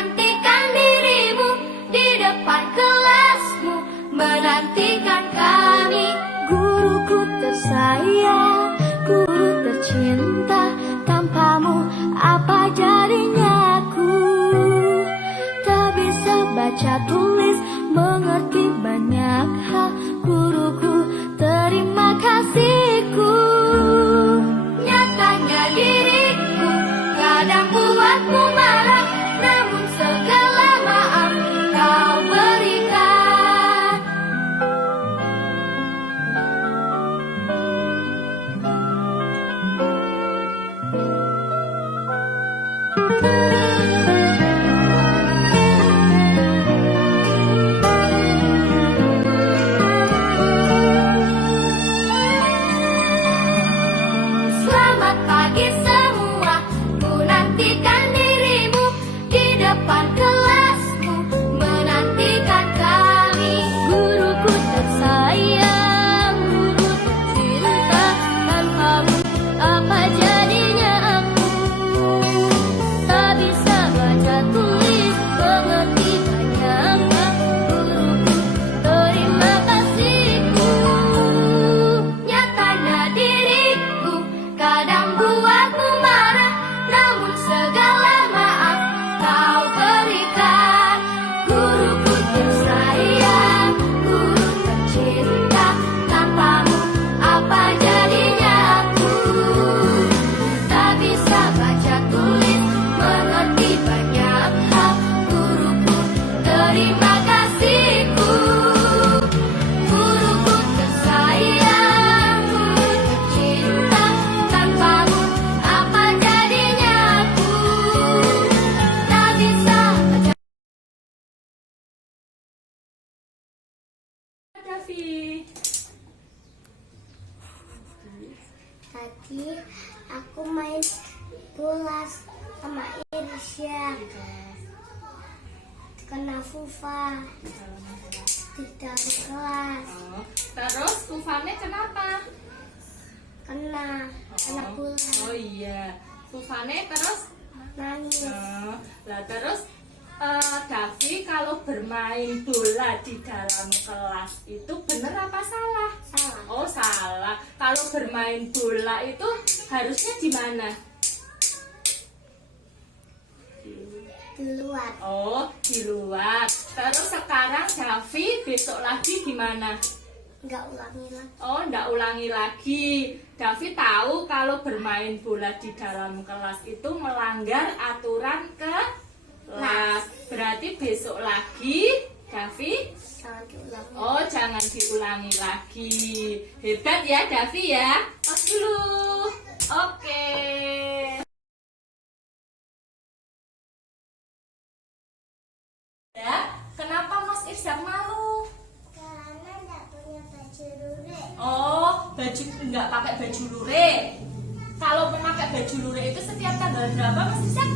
menantikan dirimu di depan kelasmu, menantikan kami. Guruku tersayang, guru tercinta, tanpamu apa jadinya aku? Tak bisa baca tulis, mengerti banyak hal. Guruku, terima kasihku. Nyatanya diriku kadang buatmu marah, namun segala maaf kau berikan. Selamat pagi semua, ku nantikan dirimu di depan kelasmu, menantikan kami. Guruku tersayang, guru tercinta, tanpamu apa jadinya aku? Tak bisa baca tulis, mengerti banyak hal. Guruku, terima kasihku. Nyatanya diriku kadang buatmu marah, namun segala maaf kau berikan. Guruku tersayang, guru tercinta, tanpamu apa jadinya aku? Tak bisa baca tulis, mengerti banyak hal. Guruku, terima kasihku. Guruku tersayang, guru tercinta, tanpamu apa jadinya aku? Tak bisa baca. Davi. Tadi aku main bola sama Irsya, kena Fufa di dalam kelas, Oh, terus Tufane kenapa? kena bola, Oh iya, Tufane terus nangis. lah terus Davi kalau bermain bola di dalam kelas itu bener apa salah? Salah. Oh salah. Kalau bermain bola itu harusnya di mana? Di luar, Oh di luar. Terus sekarang Davi besok lagi di mana? nggak ulangi lagi. Oh ndak ulangi lagi. Davi tahu kalau bermain bola di dalam kelas itu melanggar aturan kelas. Berarti besok lagi Davi. Jangan diulangi. Oh, jangan diulangi lagi. Hebat ya, Davi ya. Tos dulu. Oke. Ya, kenapa Mas Irzak malu? Karena nggak punya baju lurik. Oh, nggak pakai baju lurik. Kalau memakai baju lurik itu setiap tanggal berapa, Mas Irzak?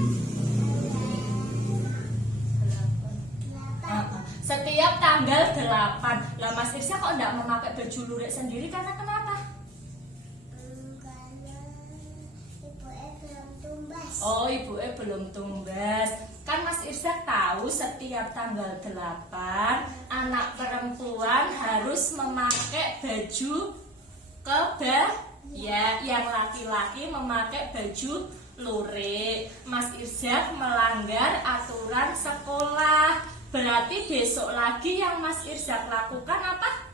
Setiap tanggal 8. Lah Mas Irsya kok enggak memakai baju lurik sendiri karena kenapa? Karena ibunya belum tumbas. Oh, ibunya belum tumbas. Kan Mas Irsya tahu setiap tanggal 8 anak perempuan harus memakai baju ya, yang laki-laki memakai baju lurik. Mas Irsya melanggar aturan sekolah. Berarti besok lagi yang Mas Irzak lakukan apa?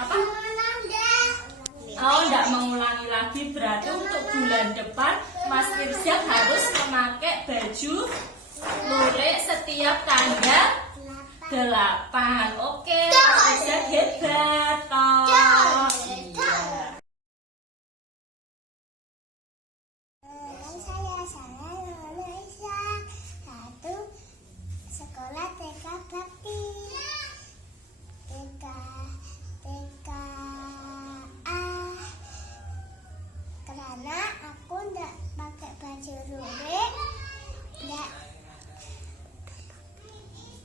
Apa? Oh, enggak mengulangi lagi. Berarti untuk bulan depan Mas Irzak harus memakai baju lurik setiap tanggal 8. Oke, Mas Irzak hebat toh. Iya. Sekolah TK Bakti, TK A. Karena aku nggak pakai baju lurik,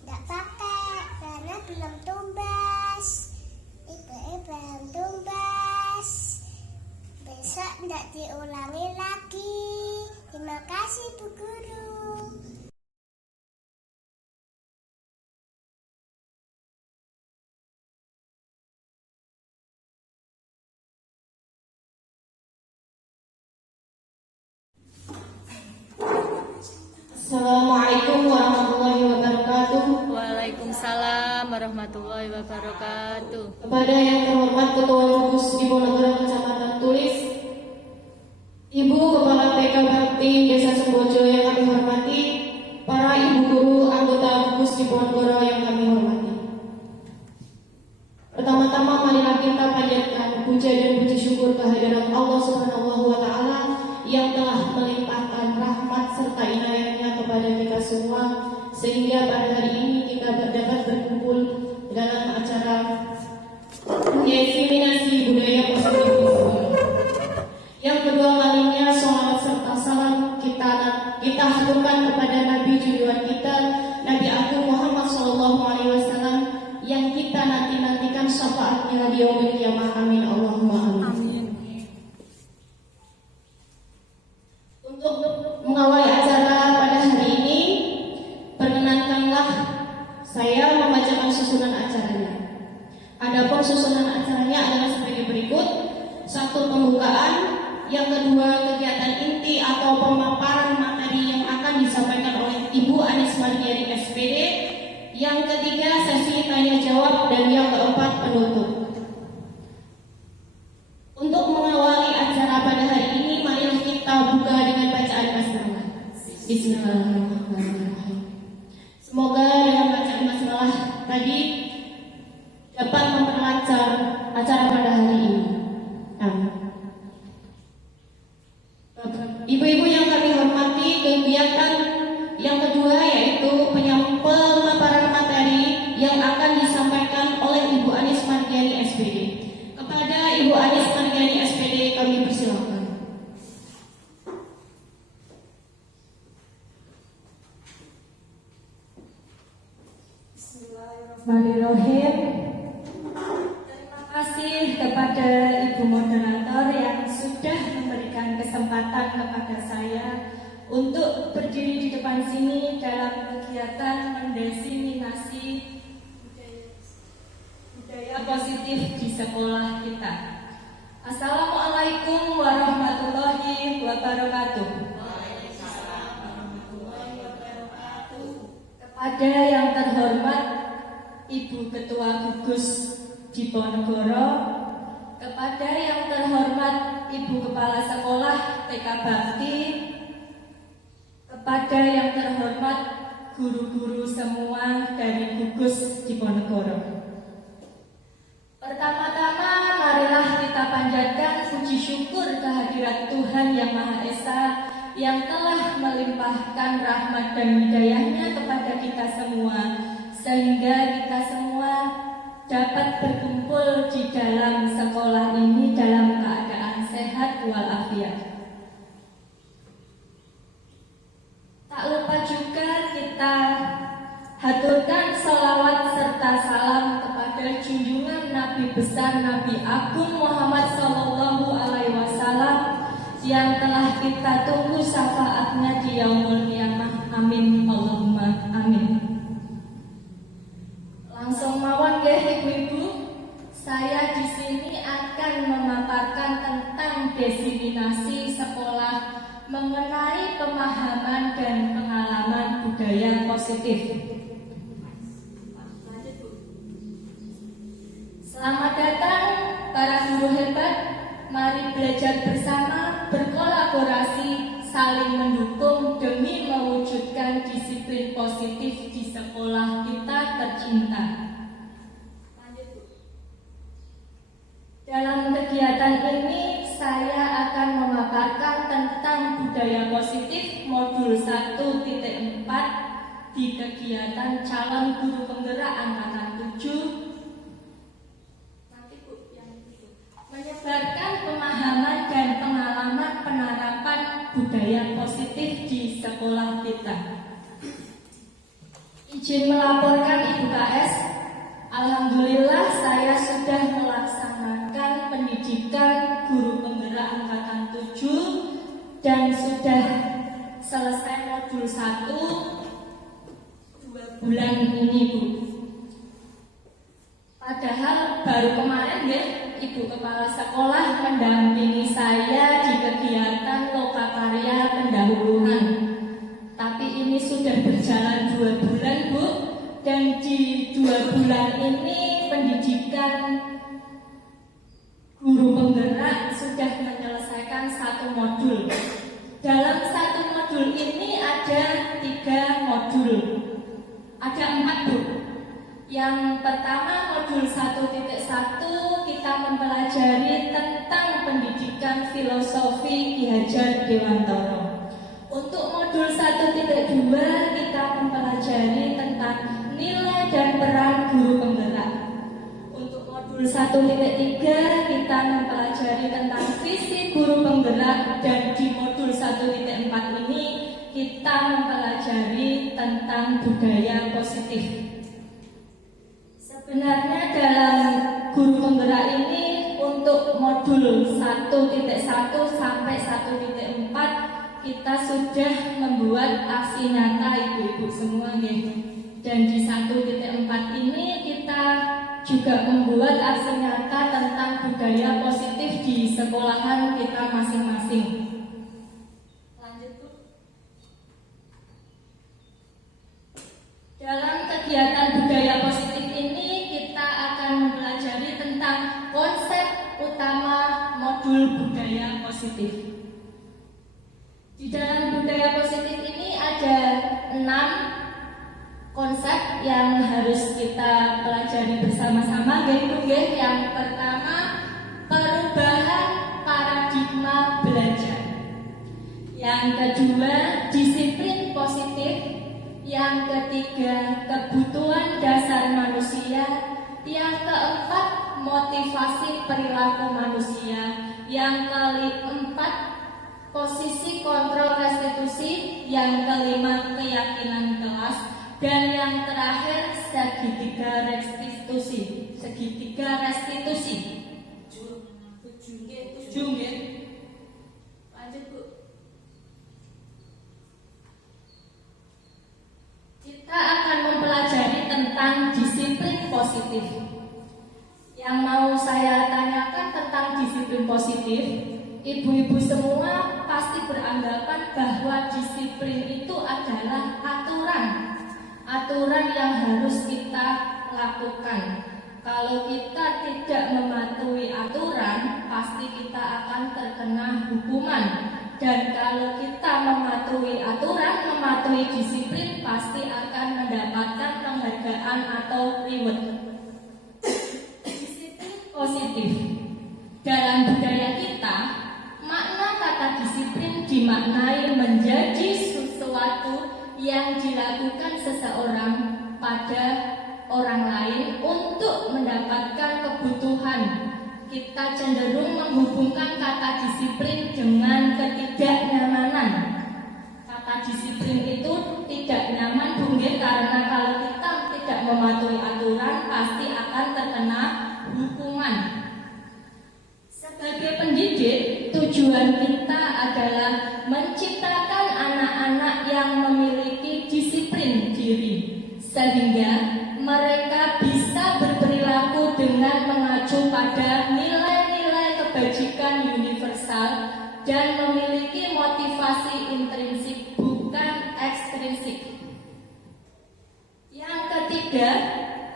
nggak pakai karena belum tumbas. Ibu belum tumbas. Besok nggak diulangi lagi. Terima kasih Bu Guru. Assalamualaikum warahmatullahi wabarakatuh. Waalaikumsalam warahmatullahi wabarakatuh. Kepada yang terhormat Ketua Gugus Diponegoro Kecamatan Tulis, Ibu Kepala TK Bakti Desa Sembojo yang kami hormati, para ibu guru anggota Gugus Diponegoro yang kami hormati. Pertama-tama marilah kita panjatkan puja dan puji syukur kehadirat Allah Subhanahu wa taala yang telah melimpahkan rahmat serta inayatnya kepada kita semua sehingga pada hari ini kita dapat berkumpul dalam acara diseminasi budaya positif di sekolah. Yang kedua kalinya sholawat serta salam kita haturkan kepada Nabi junjungan kita Nabi Agung Muhammad SAW yang kita nantikan syafaatnya di yaumil qiyamah. Amin Allahumma amin. Untuk mengawali acara pada hari ini, perkenankanlah saya membacakan susunan acaranya. Adapun susunan acaranya adalah sebagai berikut: 1. Pembukaan, yang kedua kegiatan inti atau pemaparan materi yang akan disampaikan oleh Ibu Anis Mardiani SPD, yang ketiga sesi tanya jawab, dan yang keempat penutup. Untuk mengawali acara pada hari ini, marilah kita buka dengan bacaan basmalah. Bismillahirrahmanirrahim. Semoga dengan bacaan basmalah tadi dapat memperlancar acara pada hari ini. Amin. Ibu-ibu yang kami hormati, kegiatan yang kedua yaitu pemaparan materi yang akan disampaikan oleh Ibu Anis Mardiani SPD. Kepada Ibu Anis Mardiani SPD kami persilakan. Bismillahirrahmanirrahim. Terima kasih kepada Ibu Moderator yang sudah memberikan kesempatan kepada saya untuk berdiri di depan sini dalam kegiatan mendiseminasi budaya positif di sekolah kita. Assalamualaikum warahmatullahi wabarakatuh. Kepada yang terhormat Ibu Ketua Gugus Diponegoro, kepada yang terhormat Ibu Kepala Sekolah TK Bakti, kepada yang terhormat guru-guru semua dari Gugus Diponegoro. Pertama-tama marilah kita panjatkan puji syukur kehadirat Tuhan Yang Maha Esa yang telah melimpahkan rahmat dan hidayahnya kepada kita semua, sehingga kita semua dapat berkumpul di dalam sekolah ini dalam keadaan sehat walafiat. Tak lupa juga kita haturkan salawat serta salam kepada junjungan Nabi besar Nabi Agung Muhammad SAW yang telah kita tunggu syafaatnya di yaumul qiyamah. Amin Allahumma amin. Langsung mawon nggih ibu-ibu, saya di sini akan memaparkan tentang diseminasi sekolah mengenai pemahaman dan pengalaman budaya positif. Selamat datang para guru hebat, mari belajar bersama, berkolaborasi, saling mendukung demi mewujudkan disiplin positif di sekolah kita tercinta. Dalam kegiatan ini saya akan memaparkan tentang budaya positif modul 1.4 di kegiatan calon guru penggerak angkatan 7. Menyebarkan pemahaman dan pengalaman penerapan budaya positif di sekolah kita. Izin melaporkan Ibu KS, alhamdulillah saya sudah melaksanakan pendidikan guru penggerak angkatan 7 dan sudah selesai modul 1 2 bulan ini, Bu. Padahal baru kemarin ya, Ibu Kepala Sekolah mendampingi saya di kegiatan lokakarya pendahuluan. Tapi ini sudah berjalan 2 bulan, Bu. Dan di 2 bulan ini pendidikan guru penggerak sudah menyelesaikan 1 modul. Dalam 1 modul ini ada 3 modul. Ada 4, Bu. Yang pertama modul 1.1 kita mempelajari tentang pendidikan filosofi Ki Hajar Dewantara. Untuk modul 1.2 kita mempelajari tentang nilai dan peran guru penggerak. Untuk modul 1.3 kita mempelajari tentang visi guru penggerak, dan di modul 1.4 ini kita mempelajari tentang budaya positif. Sebenarnya dalam guru penggerak ini untuk modul 1.1 sampai 1.4 kita sudah membuat aksi nyata, ibu-ibu semua ya. Dan di 1.4 ini kita juga membuat aksi nyata tentang budaya positif di sekolahan kita masing-masing. Lanjut, Bu. Dalam kegiatan budaya positif ini kita akan mempelajari tentang konsep utama modul budaya positif. Di dalam budaya positif ini ada 6 konsep yang harus kita pelajari bersama-sama, yaitu yang pertama perubahan paradigma belajar. Yang kedua disiplin positif. Yang ketiga kebutuhan dasar manusia. Yang keempat motivasi perilaku manusia. Yang keempat posisi kontrol restitusi. Yang kelima keyakinan kelas. Dan yang terakhir segitiga restitusi. Tujuh. Lanjut, Bu. Kita akan mempelajari tentang disiplin positif. Yang mau saya tanyakan tentang disiplin positif, ibu-ibu semua pasti beranggapan bahwa disiplin itu adalah aturan yang harus kita lakukan. Kalau kita tidak mematuhi aturan, pasti kita akan terkena hukuman. Dan kalau kita mematuhi aturan, mematuhi disiplin, pasti akan mendapatkan penghargaan atau reward. Disiplin positif. Dalam budaya kita, makna kata disiplin dimaknai menjadi sesuatu yang dilakukan seseorang pada orang lain untuk mendapatkan kebutuhan. Kita cenderung menghubungkan kata disiplin dengan ketidaknyamanan. Kata disiplin itu tidak nyaman, Bu, karena kalau kita tidak mematuhi aturan pasti akan terkena hukuman. Sebagai pendidik, tujuan kita adalah menciptakan anak-anak yang memiliki disiplin diri, sehingga mereka bisa berperilaku dengan mengacu pada nilai-nilai kebajikan universal dan memiliki motivasi intrinsik bukan ekstrinsik. Yang ketiga,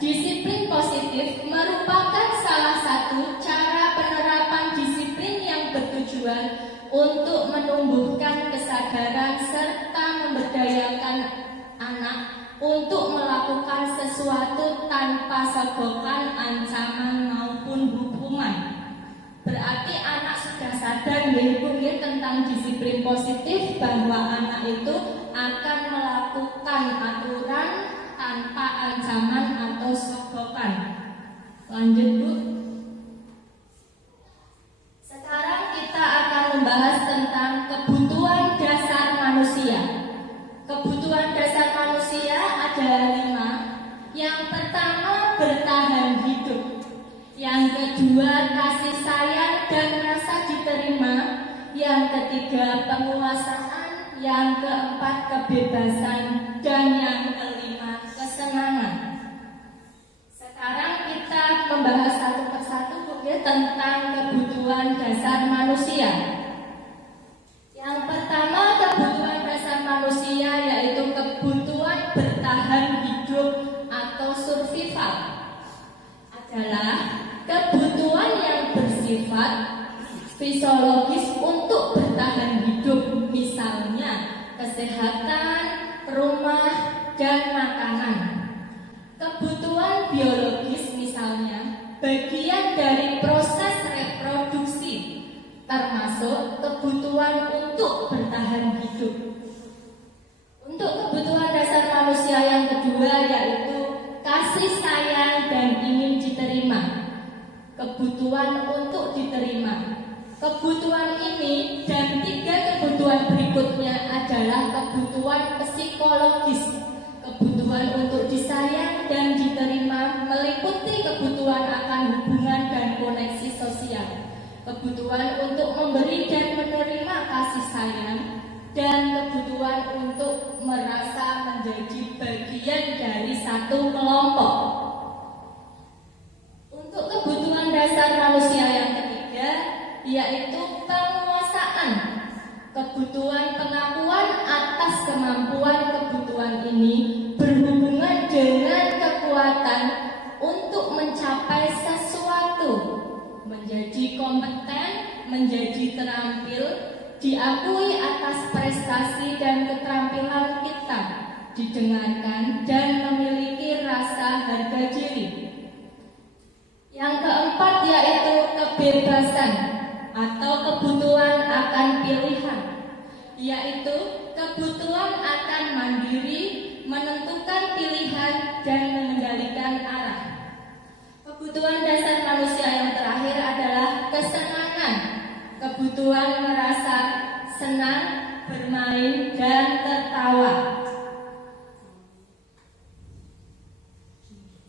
disiplin positif merupakan salah satu cara penerapan disiplin yang bertujuan untuk menumbuhkan kesadaran serta memberdayakan anak untuk melakukan sesuatu tanpa sogokan, ancaman maupun hukuman. Berarti anak sudah sadar tentang disiplin positif, bahwa anak itu akan melakukan aturan tanpa ancaman atau sogokan. Lanjut, Bu. Sekarang kita akan membahas tentang kebutuhan dasar manusia. Kebutuhan dasar manusia ada 5. Yang pertama bertahan hidup. Yang kedua kasih sayang dan rasa diterima. Yang ketiga penguasaan. yang keempat kebebasan, dan yang kelima kesenangan. Sekarang kita membahas satu persatu tentang kebutuhan dasar manusia. Yang pertama kebutuhan dasar manusia yaitu kebutuhan bertahan hidup atau survival. Adalah kebutuhan yang bersifat fisiologis untuk bertahan hidup, misalnya kesehatan, rumah, dan makanan. Kebutuhan biologis misalnya bagian dari proses reproduksi, termasuk kebutuhan untuk bertahan hidup. Untuk kebutuhan dasar manusia yang kedua yaitu kasih sayang dan ingin diterima. Kebutuhan untuk diterima. Kebutuhan ini dan tiga kebutuhan berikutnya adalah kebutuhan psikologis. Kebutuhan untuk disayang dan diterima meliputi kebutuhan akan hubungan dan koneksi sosial, kebutuhan untuk memberi dan menerima kasih sayang, dan kebutuhan untuk merasa menjadi bagian dari satu kelompok. Untuk kebutuhan dasar manusia yang ketiga yaitu penguasaan. Kebutuhan pengakuan atas kemampuan kebutuhan ini berhubungan dengan kekuatan untuk mencapai sesuatu, menjadi kompeten, menjadi terampil, diakui atas prestasi dan keterampilan kita, didengarkan dan memiliki rasa harga diri. Yang keempat yaitu kebebasan atau kebutuhan akan pilihan, yaitu kebutuhan akan mandiri, menentukan pilihan dan mengendalikan arah. Kebutuhan dasar manusia yang terakhir adalah kesenangan, kebutuhan merasa senang, bermain, dan tertawa.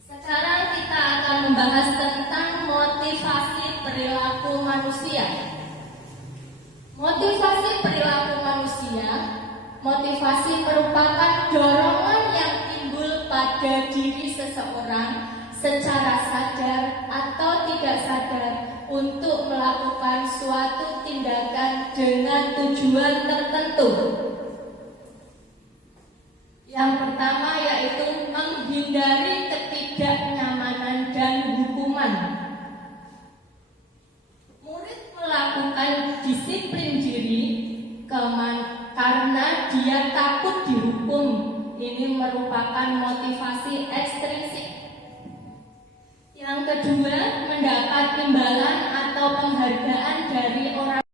Sekarang kita akan membahas tentang motivasi perilaku manusia. Motivasi perilaku manusia, motivasi merupakan dorongan yang timbul pada diri seseorang secara sadar atau tidak sadar untuk melakukan suatu tindakan dengan tujuan tertentu. Yang pertama yaitu menghindari ketidaknyamanan dan hukuman. Murid melakukan disiplin diri karena dia takut dihukum. Ini merupakan motivasi ekstrinsik. Yang kedua, mendapat imbalan atau penghargaan dari orang